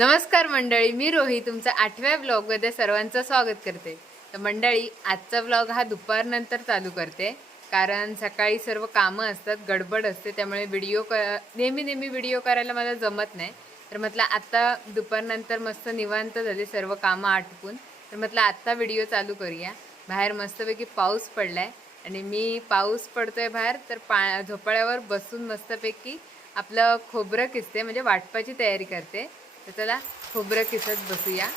नमस्कार मंडळी, मी रोही तुमचा 8व्या ब्लॉगमध्ये सर्वांचं स्वागत करते. तर मंडळी, आजचा ब्लॉग हा दुपारनंतर चालू करते, कारण सकाळी सर्व कामं असतात, गडबड असते, त्यामुळे नेहमी व्हिडिओ करायला मला जमत नाही. तर म्हटलं आता दुपारनंतर मस्त निवांत झाले सर्व कामं आटपून, तर म्हटलं आत्ता व्हिडिओ चालू करूया. बाहेर मस्तपैकी पाऊस पडलाय आणि मी पाऊस पडतोय बाहेर तर झोपाळ्यावर बसून मस्तपैकी आपलं खोबरं किसते, म्हणजे वाटपाची तयारी करते. तर चला खोबरं किसत बसूया.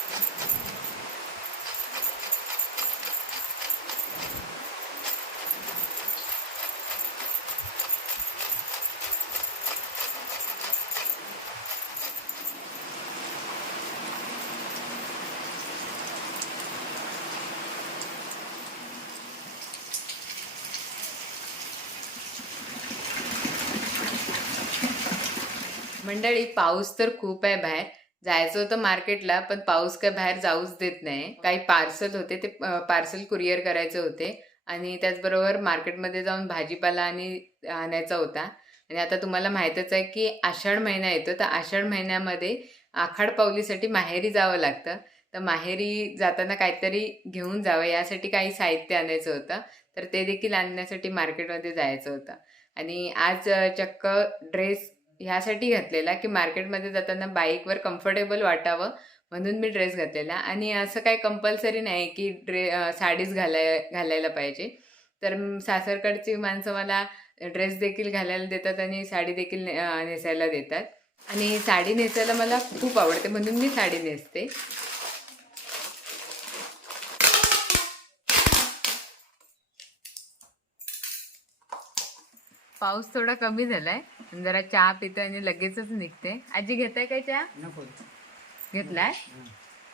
मंडळी, पाऊस तर खूप आहे बाहेर. जायचं होतं मार्केटला, पण पाऊस काय बाहेर जाऊच देत नाही. काही पार्सल होते, ते पार्सल कुरिअर करायचे होते आणि त्याचबरोबर मार्केटमध्ये जाऊन भाजीपाला आणायचा होता. आणि आता तुम्हाला माहीतच आहे की आषाढ महिना येतो, तर आषाढ महिन्यामध्ये आखाड पावलीसाठी माहेरी जावं लागतं. तर माहेरी जाताना काहीतरी घेऊन जावं यासाठी काही साहित्य आणायचं होतं, तर ते देखील आणण्यासाठी मार्केटमध्ये जायचं होतं. आणि आज चक्क ड्रेस ह्यासाठी घातलेला की मार्केटमध्ये जाताना बाईकवर कम्फर्टेबल वाटावं म्हणून मी ड्रेस घातलेला. आणि असं काही कंपल्सरी नाही की साडीच घालायला पाहिजे. तर सासरकडची माणसं मला ड्रेस देखील घालायला देतात आणि साडी देखील नेसायला देतात. आणि साडी नेसायला मला खूप आवडते म्हणून मी साडी नेसते. पाऊस थोडा कमी झालाय, जरा चहा पिते आणि लगेचच निघते. आजी घेताय काय चहा? नको. घेतलाय?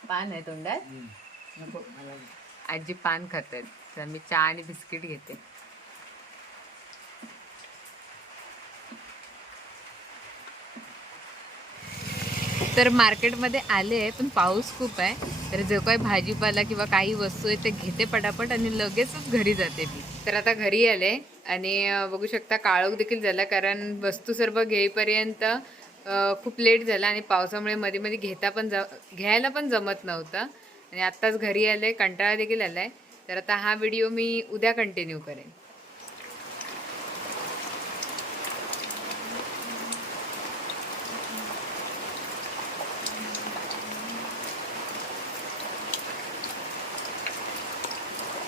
पान आहे तोंडात. नको. आजी पान खातात, तर मी चहा आणि बिस्किट घेते. तर मार्केटमध्ये आले पण पाऊस खूप आहे, तर जो काही भाजीपाला किंवा काही वस्तू आहे ते घेते पटापट आणि लगेचच घरी जाते मी. तर आता घरी आले आणि बघू शकता काळोख देखील झाला, कारण वस्तू सर्व घेईपर्यंत खूप लेट झाला आणि पावसामुळे मध्ये मध्ये घ्यायला पण जमत नव्हतं. आणि आत्ताच घरी आले, कंटाळा देखील आलाय. तर आता हा व्हिडिओ मी उद्या कंटिन्यू करेन.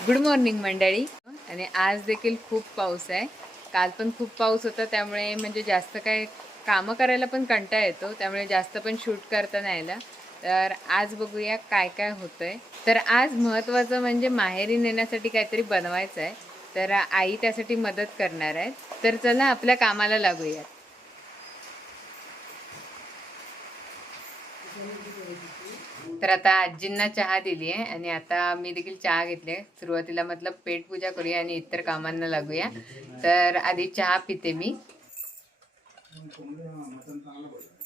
गुड मॉर्निंग मंडळी. आणि आज देखील खूप पाऊस आहे. काल पण खूप पाऊस होता, त्यामुळे म्हणजे जास्त काय कामं करायला पण कंटाळा येतो, त्यामुळे जास्त पण शूट करता नाही आला. तर आज बघूया काय काय होतंय. तर आज महत्त्वाचं म्हणजे माहेरी नेण्यासाठी काहीतरी बनवायचं आहे, तर आई त्यासाठी मदत करणार आहे. तर चला आपल्या कामाला लागूया. तर आता आजींना चहा दिली आहे आणि आता मी देखील चहा घेतले. सुरुवातीला मतलब पेटपूजा करूया आणि इतर कामांना लागूया. तर आधी चहा पिते मी.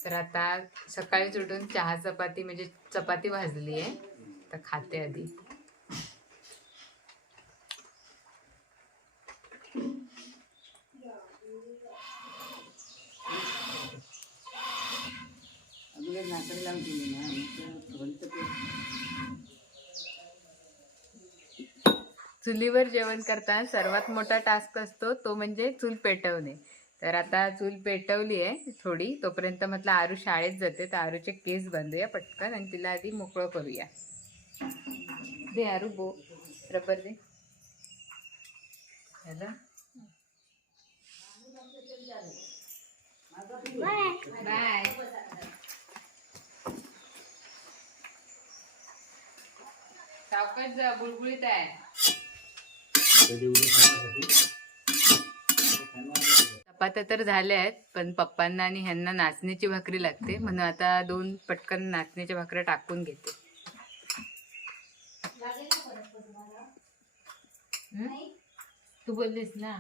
तर आता सकाळीच उठून चहा चपाती म्हणजे चपाती भाजली आहे, तर खाते आधी. चुलीवर जेवण करताना सर्वात मोठा टास्क असतो तो म्हणजे चूल पेटवणे. तर आता चूल पेटवली आहे थोडी, तोपर्यंत म्हटलं आरू शाळेत जाते, तर आरूचे केस बांधूया पटकन आणि तिला आधी मोकळं करूया. दे आरू, रबर दे. बाय. सावकाश जा, बुळबुळीत आहे. चपात्या तर झाल्या आहेत, पण पप्पांना आणि ह्यांना नाचणीची भाकरी लागते, म्हणून आता 2 पटकन नाचणीच्या भाकऱ्या टाकून घेते. तू बोललीस ना.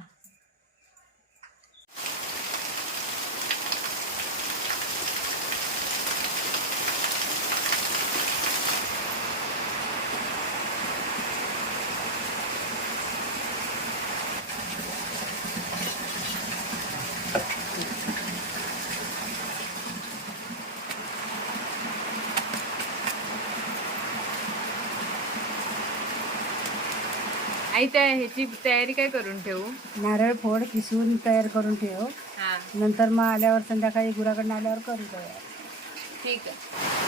आई त्या ह्याची तयारी काय करून ठेवू? नारळ फोड किसून तयार करून ठेव. हा नंतर मग आल्यावर संध्याकाळी गुराकडनं आल्यावर करू तयार. ठीक आहे.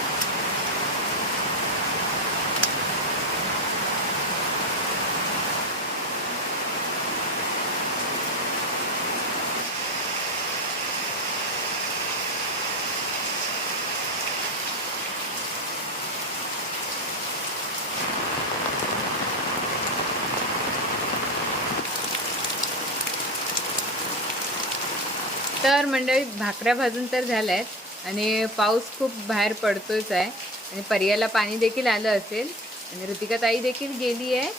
तर मंडळी भाकऱ्या भाजून तर झाल्या आहेत आणि पाऊस खूप बाहेर पडतोच आहे आणि पर्याला पाणी देखील आलं असेल आणि ऋतिका ताई देखील गेली आहे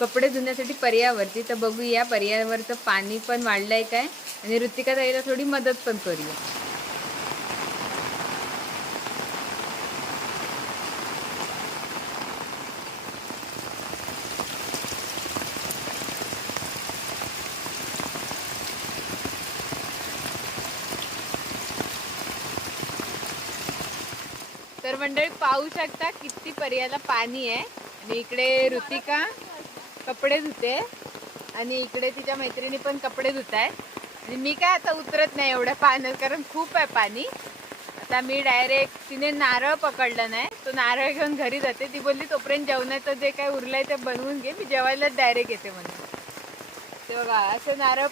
कपडे धुण्यासाठी पर्यावरती. तर बघूया पर्यावरचं पाणी पण वाढलं आहे काय आणि ऋतिका ताईला थोडी मदत पण करूया. तर मंडळी पाहू शकता किती पर्याला पाणी आहे आणि इकडे ऋतिका कपडे धुते आणि इकडे तिच्या मैत्रिणी पण कपडे धुत आहेत आणि मी काय आता उतरत नाही एवढ्या पाण्यात कारण खूप आहे पाणी. आता मी डायरेक्ट तिने नारळ पकडला नाही तो नारळ घेऊन घरी जाते. ती बोलली तोपर्यंत जेवणाचं जे काय उरलंय ते बनवून घे मी जेवायला डायरेक्ट येते म्हणून. ते बघा असे नारळ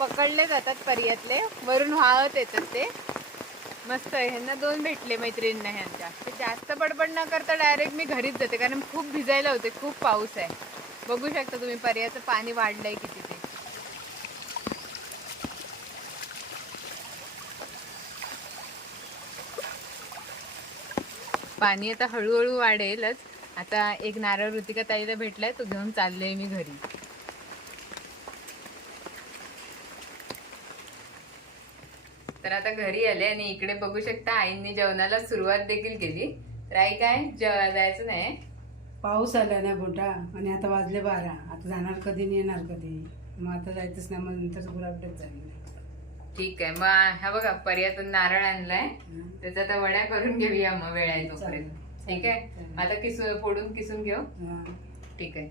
पकडले जातात पर्यातले वरून वाहत येतात ते मस्त आहे. ह्यांना 2 भेटले मैत्रिणींना ह्यांच्या. ते जास्त बडबड न करता डायरेक्ट मी घरीच जाते कारण खूप भिजायला होते खूप पाऊस आहे. बघू शकता तुम्ही पर्याचं पाणी वाढलंय किती ते. पाणी आता हळूहळू वाढेलच. आता एक नारळ ऋतिका ताईला भेटलाय तो घेऊन चाललोय मी घरी. तर आता घरी आले आणि इकडे बघू शकता आईंनी जेवणाला सुरुवात देखील केली. तर आई काय जायचं नाही पाऊस आला ना मोठा आणि आता वाजले 12. आता जाणार कधी नाही येणार कधी. मग आता जायचंच नाही मग नंतर गुराकडेच जाईल. ठीक आहे मग हा बघा पर्यातून नारळ आणलाय त्याचा आता वड्या करून घेऊया मग वेळ आहे तोपर्यंत. ठीक आहे आता फोडून किसून घेऊ. ठीक आहे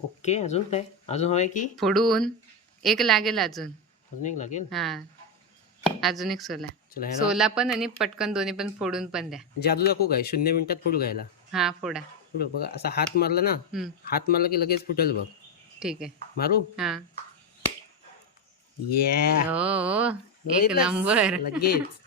ओके. अजून काय अजून हवंय की फोडून एक लागेल अजून. अजून एक लागेल. हा अजून एक सोला. चला ह्याला सोला पण आणि पटकन दोन्ही पण फोडून पण द्या. जादू दाखवू काय 0 मिनिटात फोडू घ्यायला. हा फोडा. फोडू बघा असा हात मारला ना हात मारला की लगेच फुटेल बघ. ठीक आहे मारू. हा ये हो एक नंबर. लगेच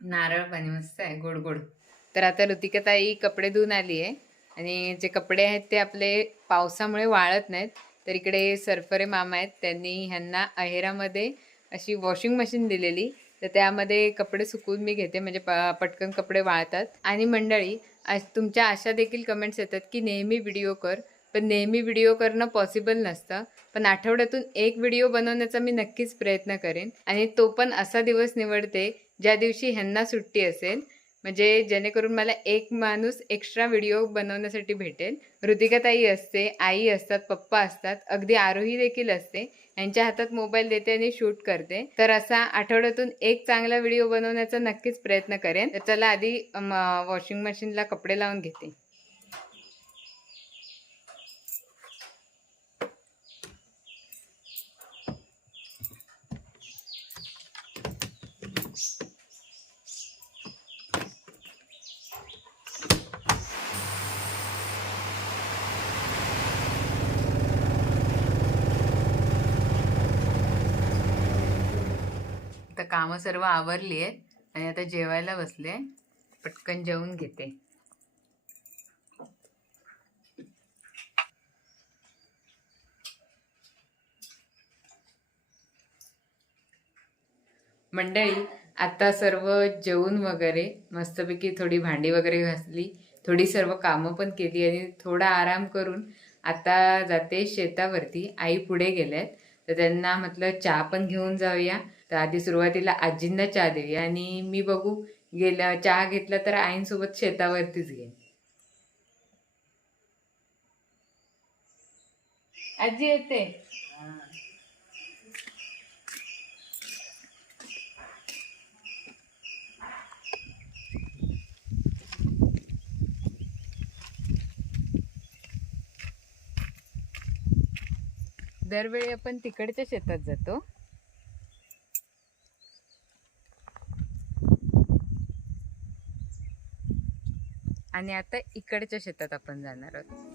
नारळ पाणी मस्त आहे गोड गोड. तर आता ऋतिका ताई कपडे धुवून आली आहे आणि जे कपडे आहेत ते आपले पावसामुळे वाळत नाहीत. तर इकडे सरफरे मामा आहेत त्यांनी ह्यांना अहेरामध्ये अशी वॉशिंग मशीन दिलेली तर त्यामध्ये कपडे सुकवून मी घेते म्हणजे पटकन कपडे वाळतात. आणि मंडळी तुमच्या अशा देखील कमेंट्स येतात की नेहमी व्हिडिओ कर पण नेहमी व्हिडिओ करणं पॉसिबल नसतं. पण आठवड्यातून एक व्हिडिओ बनवण्याचा मी नक्कीच प्रयत्न करेन आणि तो पण असा दिवस निवडते ज्या दिवशी ह्यांना सुट्टी असेल म्हणजे जेणेकरून मला एक माणूस एक्स्ट्रा व्हिडिओ बनवण्यासाठी भेटेल. ऋतिका ताई असते आई असतात पप्पा असतात अगदी आरोही देखील असते. यांच्या हातात मोबाईल देते आणि शूट करते. तर असा आठवड्यातून एक चांगला व्हिडिओ बनवण्याचा नक्कीच प्रयत्न करेन. तर चला आधी वॉशिंग मशीनला कपडे लावून घेते. आता कामं सर्व आवरली आहेत आणि आता जेवायला बसले. पटकन जेवून घेते. मंडळी, आता सर्व जेवून वगैरे मस्तपैकी थोडी भांडी वगैरे घासली, थोडी सर्व कामं पण केली आणि थोडा आराम करून आता जाते शेतावरती. आई पुढे गेल्यात तर त्यांना म्हटलं चहा पण घेऊन जाऊया. तर आधी सुरुवातीला आजींना चहा देऊया आणि मी बघू गेला चहा घेतला तर आईंसोबत शेतावरतीच घेईन. आजी येते. दरवेळी आपण तिकडच्या शेतात जातो. आणि आता इकडच्या शेतात आपण जाणार आहोत.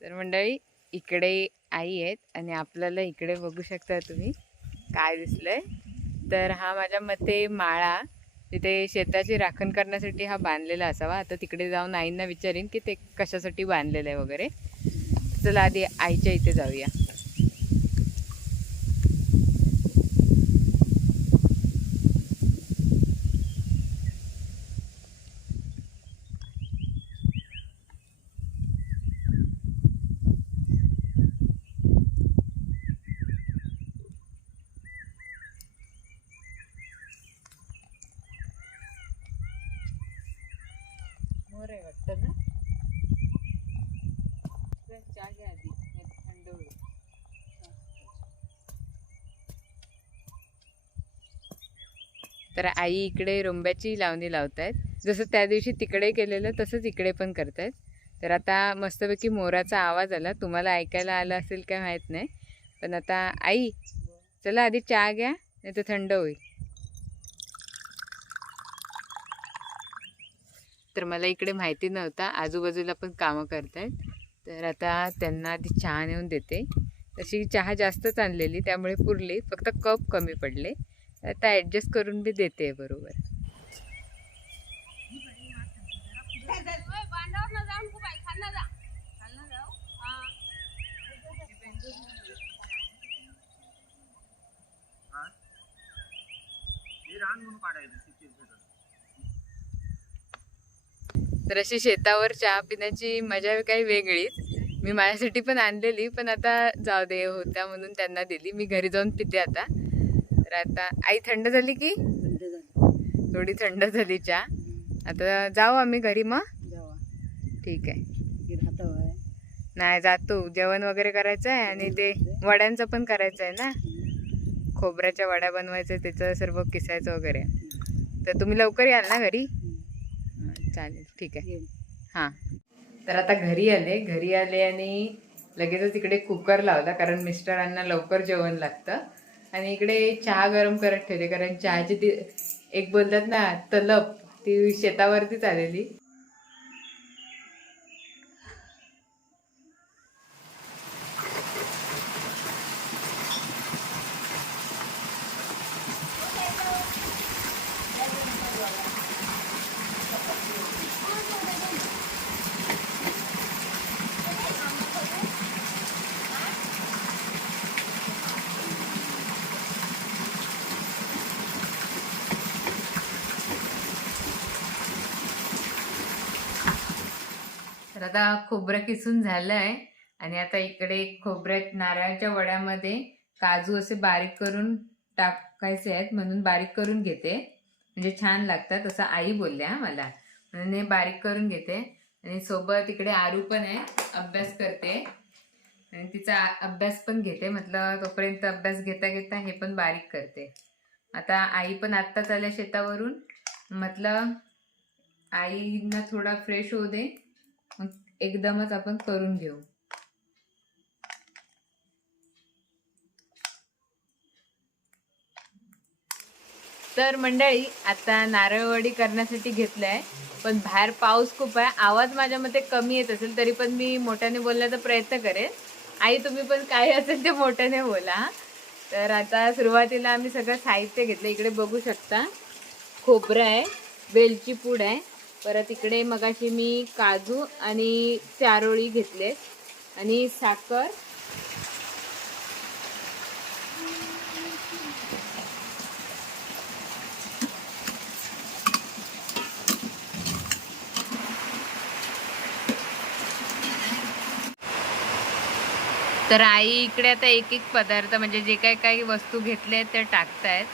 तर मंडळी, इकडे आई आहेत आणि आपल्याला इकडे बघू शकता तुम्ही काय दिसलंय. तर हा माझ्या मते माळा तिथे शेताची राखण करण्यासाठी हा बांधलेला असावा. आता तिकडे जाऊन आईंना विचारीन की ते कशासाठी बांधलेलं आहे वगैरे. चला आधी आईच्या इथे जाऊया. मोर आहे वाटतं ना. चहा घ्या आधी, थंड होईल. तर आई इकडे रोंब्याची लावणी लावतायत. जसं त्या दिवशी तिकडे केलेलं तसंच इकडे पण करतायत. तर आता मस्तपैकी मोराचा आवाज आला, तुम्हाला ऐकायला आला असेल काय माहीत नाही. पण आता आई चला आधी चहा घ्या, नाही तर थंड होईल. तर मला इकडे माहिती नव्हतं आजूबाजूला पण कामं करतायत. तर आता त्यांना आधी चहा नेऊन देते. तशी चहा जास्तच आणलेली त्यामुळे पुरली, फक्त कप कमी पडले. आता ॲडजस्ट करून मी देते बरोबर. तर अशी शेतावर चहा पिण्याची मजा काही वेगळीच. मी माझ्यासाठी पण आणलेली, पण आता जाऊ दे होत्या म्हणून त्यांना दिली. मी घरी जाऊन पिते आता. तर आता आई थंड झाली की थंड झालं. थोडी थंड झाली चहा. आता जाऊ आम्ही घरी मग. जावा. ठीक आहे. की राहतो आहे. नाही जातो, जेवण वगैरे करायचं आहे आणि ते वड्यांचं पण करायचं आहे ना. खोबऱ्याच्या वड्या बनवायचं, त्याचं सर्व किसायचं वगैरे. तर तुम्ही लवकर याल ना घरी. चालेल, ठीक आहे. हां. तर आता घरी आले आणि लगेचच इकडे कुकर लावला, कारण मिस्टरांना लवकर जेवण लागतं. आणि इकडे चहा गरम करत ठेवले, कारण चहाची ती एक बोलतात ना तलप, ती शेतावरतीच आलेली. तर आता खोबरं किसून झालंय आणि आता इकडे खोबऱ्यात नारळाच्या वड्यामध्ये काजू असे बारीक करून टाकायचे आहेत, म्हणून बारीक करून घेते, म्हणजे छान लागतात असं आई बोलल्या मला, म्हणून हे बारीक करून घेते. आणि सोबत इकडे आरू पण आहे, अभ्यास करते आणि तिचा अभ्यास पण घेते. म्हटलं तोपर्यंत अभ्यास घेता घेता हे पण बारीक करते. आता आई पण आत्ताच आल्या शेतावरून, म्हटलं आईना थोडा फ्रेश होऊ दे, मग एकदमच आपण करून घेऊ. तर मंडळी आता नारळवडी करण्यासाठी घेतलंय, पण बाहेर पाऊस खूप आहे. आवाज माझ्या मते कमी येत असेल तरी पण मी मोठ्याने बोलण्याचा प्रयत्न करेन. आई तुम्ही पण काय असेल ते मोठ्याने बोला. तर आता सुरुवातीला आम्ही सगळं साहित्य घेतलं. इकडे बघू शकता खोबरं आहे, वेलची पूड आहे, परत इकडे मगाशी मी काजू आणि चारोळी घेतले आणि साखर, तर आई इकडे आता एक एक पदार्थ म्हणजे जे काही काही वस्तू घेतले ते टाकतायत.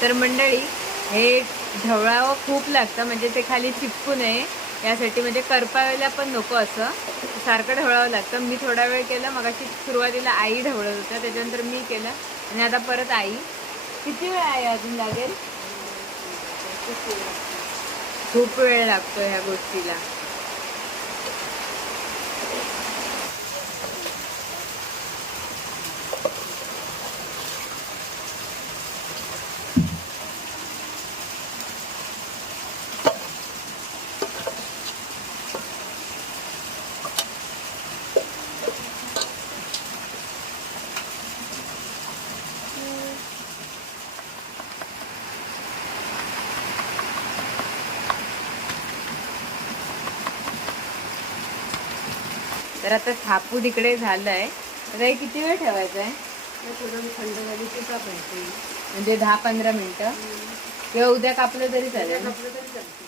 तर मंडळी हे ढवळावं खूप लागतं, म्हणजे ते खाली चिपकू नये यासाठी, म्हणजे करपायला पण नको असं सारखं ढवळावं लागतं. मी थोडा वेळ केलं, मगाशी सुरुवातीला आई ढवळत होत्या, त्याच्यानंतर मी केलं आणि आता परत आई. किती वेळ आहे अजून लागेल? खूप वेळ लागतो ह्या गोष्टीला. तर आता थापून इकडे झालंय. तर हे किती वेळ ठेवायचं आहे? थोडं थंड झाली की कापायची. म्हणजे 10-15 मिनिटं किंवा उद्या कापलं तरी चालेल. कापलं तरी चालतं.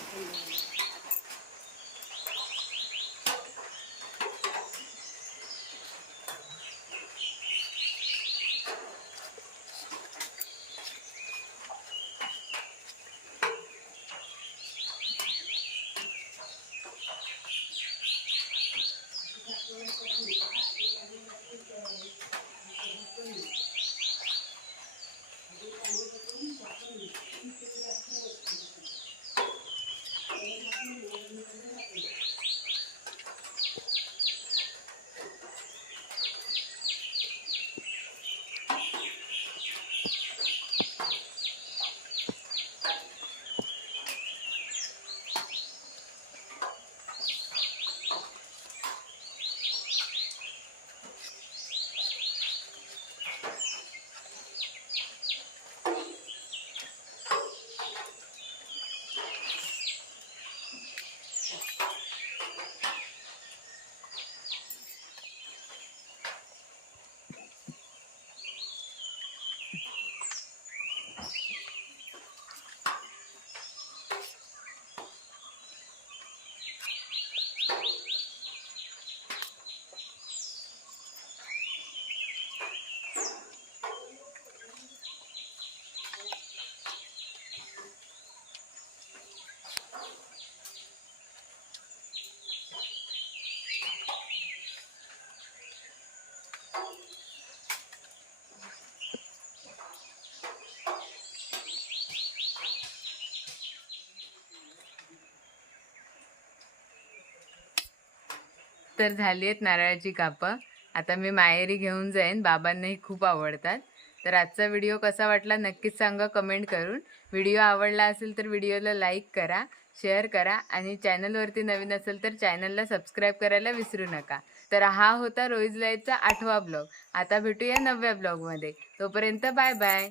तर झाली आहेत नारळाची कापं. आता मी माहेरी घेऊन जाईन, बाबांनाही खूप आवडतात. तर आजचा व्हिडिओ कसा वाटला नक्कीच सांगा कमेंट करून. व्हिडिओ आवडला असेल तर व्हिडिओला लाईक करा, शेअर करा आणि चॅनलवरती नवीन असेल तर चॅनलला सबस्क्राईब करायला विसरू नका. तर हा होता रोईज लाईफचा 8वा ब्लॉग. आता भेटूया 9व्या ब्लॉगमध्ये. तोपर्यंत बाय बाय.